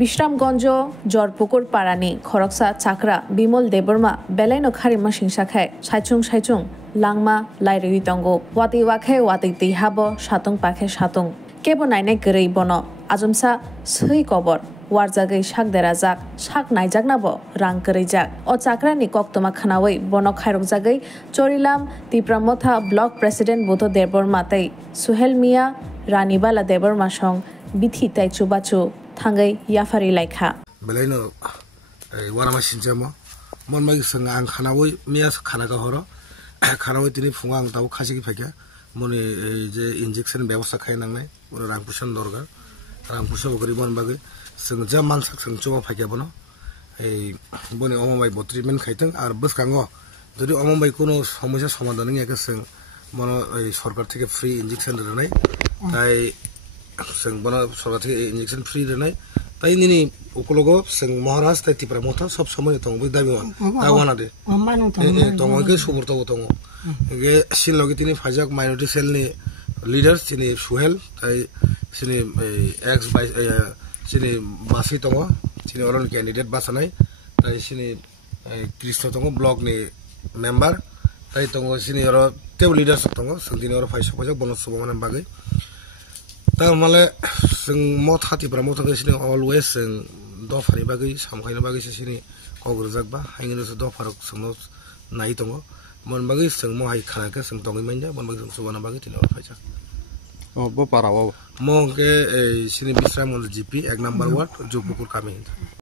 বিশ্রামগঞ্জ জরপুকুর পাড়ানি খরকসা চাকরা বিমল দেববর্মা বেলাইনো খারিমা সিংসাখায় সাইচুং লাংমা লাইরুই তঙ্গো ওয়াতি ওয়াখে ওয়াতি তিহাব সাতং পাখে সাতং কেবো নাইনে গরৈ বন আজমসা সৈ কবর ওয়ারজাগৈ শাক দেরা যাক শাক নাইজাক নাবো রাং গরৈ যাক ও চাকরানি কক্তমা খানাওই বন খাইরক জাগৈ চরিলাম তিপ্রামথা ব্লক প্রেসিডেন্ট বুধ দেববর্মা তাই সুহেল মিয়া রানীবালা দেববর্মা সং বিথি তাই চুবাচু থাঙ্গৈ ইয়াফারি লাইখা বেলাইনো ওয়ারামা সিনজামো মনমাই সঙ্গ আং খানাওই মিয়া খানাকা হরো খানাওই তিনি ফুঙা আং তাও খাসিকি ফাইকা মনে যে ইনজেকশন ব্যবস্থা খাই নাংনাই মনে রাংপুসান দরকার রাংপুসা বকরি মনবাগৈ जों जा मानसाक जों चमा फाइकाबनो এই বনে অমবাই ট্রিটমেন্ট খাইতেন আর বসকাঙ্গ যদি অমবাই কোনো সমস্যা সমাধান নিয়ে जों মনে এই সরকার থেকে ফ্রি ইনজেকশন দেনাই তাই जों বনে সরকার থেকে ইনজেকশন ফ্রি দেনাই তাই নিনি ওকলগো जों মহারাজ তাই ত্রিপুরা মথা সব সময় তং বই দাবি দাওয়ানা দে তংকে সুবর্তব তং গে সিনলগে তিনি ফাজাক মাইনরিটি সেলনি লিডার তিনি সুহেল তাই তিনি এক্স বাই sini basi tongo sini orang candidate basanai tai sini Kristo tongo blog ni member tai tongo sini oro teu leaders tongo sini oro faisa pajak bonus subamana bagai ta male sing mot hati pra mot sini always sing dofari bagai samkhaina bagai sini kogrojak ba haingino so dofarok singno nai tongo mon bagai sing mo hai khana ke sing tongi manja mon bagai subana bagai tini oro faisa bo para mo ke sini Bisramgঞ্জ GP 1 number ward জোপুকুর কামি